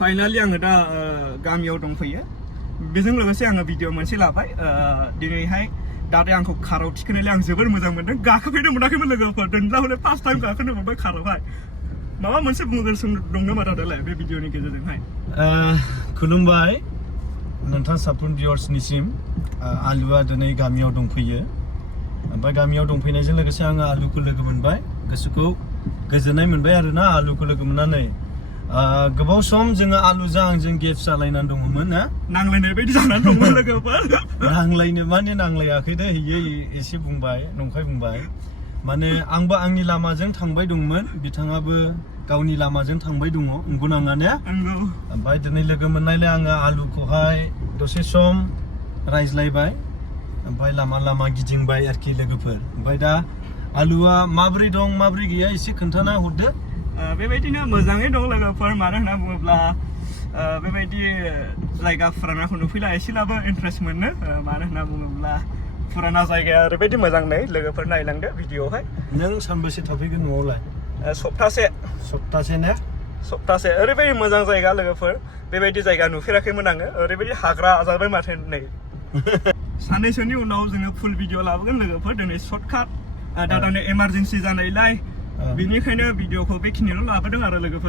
finally आङो दा गामियाव दंफैयो बेजों लोगोसे आङो भिडिअ मोनसे लाबाय दिनैहाय दादे आंखौ काराव थिखोनायलाय आं जोबोर मोजां मोनदों गाखोफैनो मोनाखैमोन लोगोफोर दोनला हले फार्स्ट टाइम गाखोनो मोनबाय कारावहाय माबा मोनसे बुंनो गोसो दं नामा दादालाय बे भिडिअनि गेजेरजोंहाय खुलुमबाय नोंथां साफ्रोम भिउअर्सनिसिम आलुआ दिनै गामियाव दंफैयो ओमफ्राय गामियाव दंफैनायजों लोगोसे आङो आलुखौ लोगो मोनबाय गोसोखौ गोजोननाय मोनबाय आरोना आलुखौ लोगो मोननानै गोबाव सम जोङो आलुजों आंजों गेप्स जालायनानै दङमोन ना नांलायनाय बायदि जानानै दंमोन लोगोफोर नांलायनो माने नांलायाखै दे इयो एसे बुंबाय नंखाय बुंबाय माने आंबो आंनि लामाजों थांबाय दंमोन बिथाङाबो गावनि लामाजों थांबाय दङ नंगौ नाङा ने नंगौ ओमफ्राय दिनै लोगो मोननायलाय आङो आलुखौहाय दसे सम रायज्लायबाय ओमफ्राय लामा लामा गिदिंबाय आरोखि लोगोफोर ओमफ्राय दा आलुआ माबोरै दं माबोरै गैया एसे खोन्थाना हरदो बेबायदिनो मोजाङै दं लोगोफोर मानो होनना बुङोब्ला बेबायदि जायगा फुरानाखौ नुफैला एसेब्लाबो इन्ट्रेस्ट मोनो मानो होनना बुङोब्ला फुराना जायगाया ओरैबायदि मोजां नै लोगोफोर नायलांदो भिडिअआवहाय नों सानबेसे थाफैगोन न'आवलाय सप्तासे ने सप्तासे ओरैबायदि मोजां जायगा लोगोफोर बेबायदि जायगा नुफेराखैमोन आङो ओरैबायदि हाग्रा जाबाय माथो नै साननैसोनि उनाव जोङो फुल भिडिअ लाबोगोन लोगोफोर दिनै सर्टकाट दादानो इमारजेन्सि जानायलाय बेनिखायनो भिडिअखौ बेखिनिल' लाबोदों आरो लोगोफोर